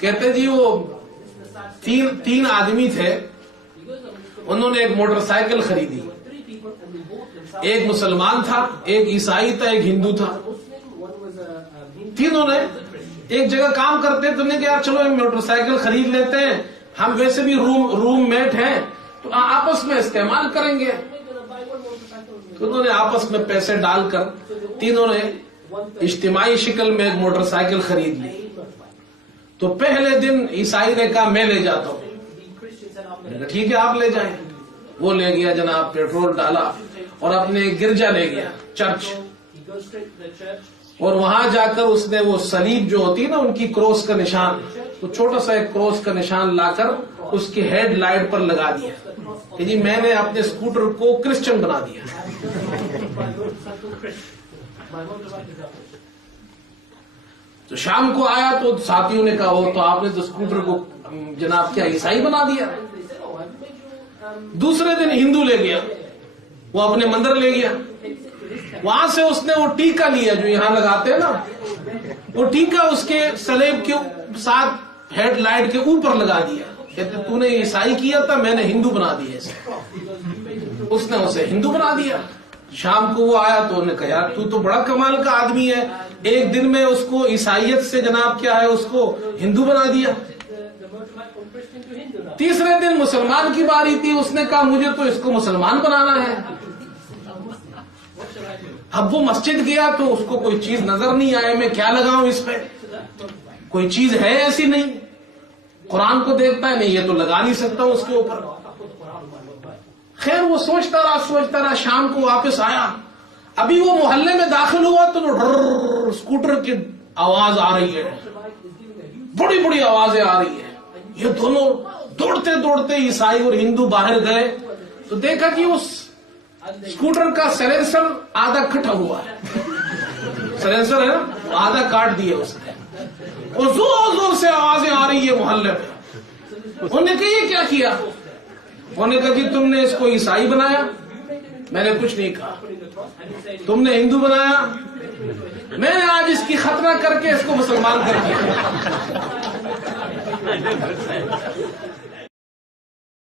کہتے جی وہ تین آدمی تھے، انہوں نے ایک موٹر سائیکل خریدی، ایک مسلمان تھا، ایک عیسائی تھا، ایک ہندو تھا، تینوں نے ایک جگہ کام کرتے تو نے کہا چلو ایک موٹر سائیکل خرید لیتے ہیں، ہم ویسے بھی روم میٹ ہیں تو آپس میں استعمال کریں گے۔ تو انہوں نے آپس میں پیسے ڈال کر تینوں نے اجتماعی شکل میں ایک موٹر سائیکل خرید لی۔ تو پہلے دن عیسائی نے کہا میں لے جاتا ہوں، ٹھیک ہے آپ لے جائیں۔ وہ لے گیا جناب، پیٹرول ڈالا اور اپنے گرجا لے گیا، چرچ، اور وہاں جا کر اس نے وہ صلیب جو ہوتی ہے نا ان کی کراس کا نشان، تو چھوٹا سا ایک کراس کا نشان لا کر اس کی ہیڈ لائٹ پر لگا دیا کہ جی میں نے اپنے اسکوٹر کو کرسچن بنا دیا۔ تو شام کو آیا تو ساتھیوں نے کہا وہ تو آپ نے تو اسکوٹر کو جناب کیا عیسائی بنا دیا۔ دوسرے دن ہندو لے گیا، وہ اپنے مندر لے گیا، وہاں سے اس نے وہ ٹیکا لیا جو یہاں لگاتے ہیں نا، وہ ٹیکا اس کے صلیب کے ساتھ ہیڈ لائٹ کے اوپر لگا دیا، کہتے تو نے عیسائی کیا تھا، میں نے ہندو بنا دیا اسے۔ اس نے اسے ہندو بنا دیا۔ شام کو وہ آیا تو انہوں نے کہا یار تو بڑا کمال کا آدمی ہے، ایک دن میں اس کو عیسائیت سے جناب کیا ہے اس کو ہندو بنا دیا۔ تیسرے دن مسلمان کی باری تھی، اس نے کہا مجھے تو اس کو مسلمان بنانا ہے۔ اب وہ مسجد گیا تو اس کو کوئی چیز نظر نہیں آئے، میں کیا لگاؤں اس پہ، کوئی چیز ہے ایسی نہیں، قرآن کو دیکھتا ہے نہیں یہ تو لگا نہیں سکتا اس کے اوپر۔ خیر وہ سوچتا رہا، شام کو واپس آیا، ابھی وہ محلے میں داخل ہوا تو ڈر اسکوٹر کی آواز آ رہی ہے، بڑی بڑی آوازیں آ رہی ہیں۔ یہ دونوں دوڑتے دوڑتے عیسائی اور ہندو باہر گئے تو دیکھا کہ اس اسکوٹر کا سیلنسر آدھا کٹا ہوا ہے، سیلنسر ہے نا آدھا کاٹ دیا اس نے، اور زور زور سے آوازیں آ رہی ہے محلے میں۔ انہوں نے کہا یہ کیا کیا؟ انہوں نے کہا کہ تم نے اس کو عیسائی بنایا؟ میں نے کچھ نہیں کہا۔ تم نے ہندو بنایا؟ میں نے آج اس کی ختنہ کر کے اس کو مسلمان کر دیا۔